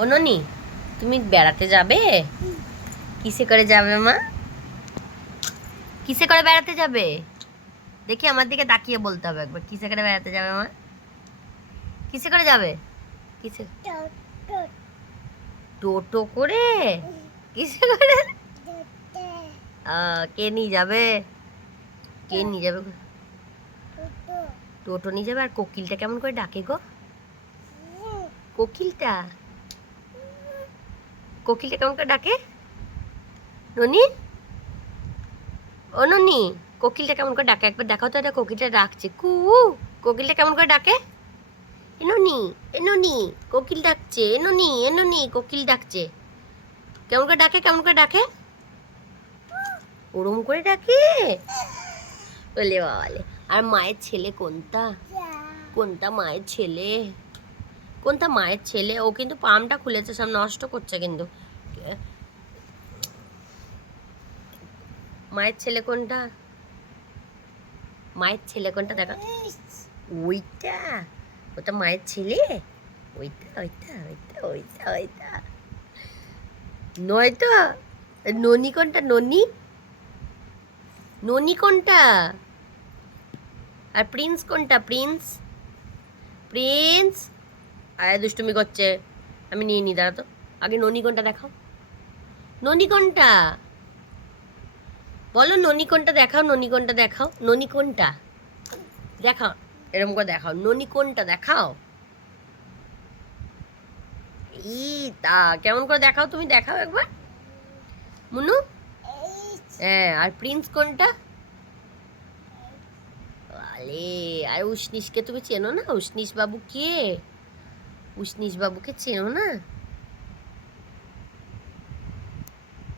ও ননি, তুমি বেড়াতে যাবে? কিসে করে যাবে মা? কিসে করে বেড়াতে যাবে? দেখি আমার দিকে তাকিয়ে বলতে হবে একবার, কিসে করে বেড়াতে যাবে মা? কিসে করে যাবে? কিসে? টোটো করে? কিসে করে? কে নিয়ে যাবে? কে নিয়ে যাবে? টোটো নিয়ে যাবে। আর কোকিলটা কেমন করে ডাকে গো? কোকিলটা কোকিলটা কেমন করে ডাকে? ননি, ও ননি, কোকিলটা কেমন করে ডাকে একবার দেখাও তো। এটা কোকিলটা ডাকছে কু। কোকিলটা কেমন করে ডাকে? এ ননি, এ ননি, কোকিল ডাকছে। এ ননি, এ ননি, কোকিল ডাকছে। কেমন করে ডাকে? কেমন করে ডাকে? ওরম করে ডাকে? বলে বাবালে। আর মায়ের ছেলে কোনটা? কোনটা মায়ের ছেলে? কোনটা মায়ের ছেলে? ও কিন্তু পামটা খুলেছে, সব নষ্ট করছে কিন্তু। মায়ের ছেলে কোনটা? মায়ের ছেলে কোনটা দেখা। ওইটা? ওটা মায়ের ছেলে? ওইটা ওইটা ওইটা ওইটা ওইটা নয়তো। ননি কোনটা? ননি, ননি কোনটা? আর প্রিন্স কোনটা? Prince, Prince. আয় দুষ্টুমি করছে। আমি নিয়ে নি, দাঁড়া তো। আগে ননি কোনটা দেখাও। ননি কোনটা? বলো ননি কোনটা দেখাও। ননি কোনটা দেখাও। ননি কোনটা দেখাও। এরকম করে দেখাও। ননি কোনটা দেখাও। ই তা কেমন করে দেখাও তুমি? দেখাও একবার মুনু। হ্যাঁ, আর প্রিন্স কোনটা? আলে, আর উষ্ণিসকে তুমি চেনো না? উষ্ণিস বাবু কে? উষ্ণিস বাবুকে চেনো না?